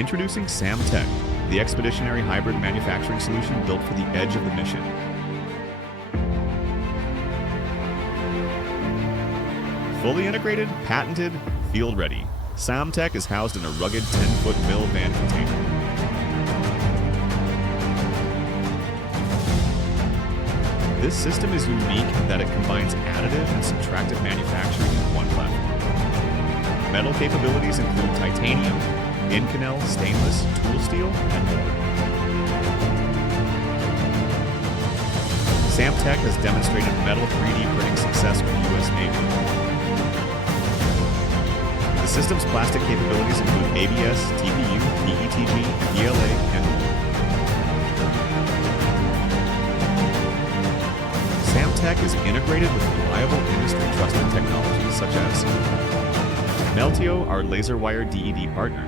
Introducing SAMM Tech, the expeditionary hybrid manufacturing solution built for the edge of the mission. Fully integrated, patented, field-ready, SAMM Tech is housed in a rugged 10-foot mill van container. This system is unique in that it combines additive and subtractive manufacturing in one platform. Metal capabilities include titanium, Inconel, stainless, tool steel, and more. SAMM Tech has demonstrated metal 3D printing success with the U.S. Navy. The system's plastic capabilities include ABS, TPU, PETG, PLA, and more. SAMM Tech is integrated with reliable industry-trusted technologies such as Meltio, our laser wire DED partner,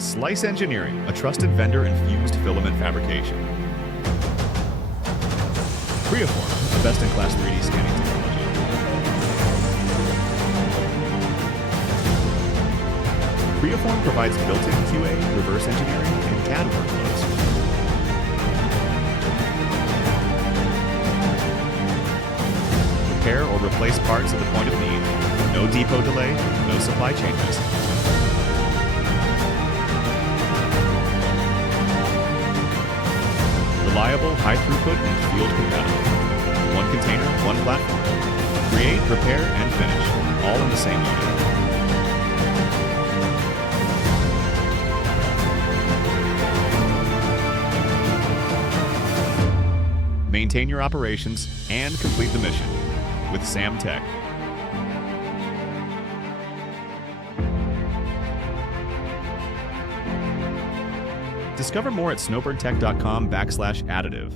Slice Engineering, a trusted vendor in fused filament fabrication, Creaform, a best-in-class 3D scanning technology, Creaform provides built-in QA, reverse engineering, and CAD workflows. Repair or replace parts at the point of need. No depot delay, no supply chain risk. Reliable, high throughput, and field compatible. One container, one platform. Create, repair, and finish, all in the same unit. Maintain your operations and complete the mission with SAMM Tech. Discover more at snowbirdtech.com/additive.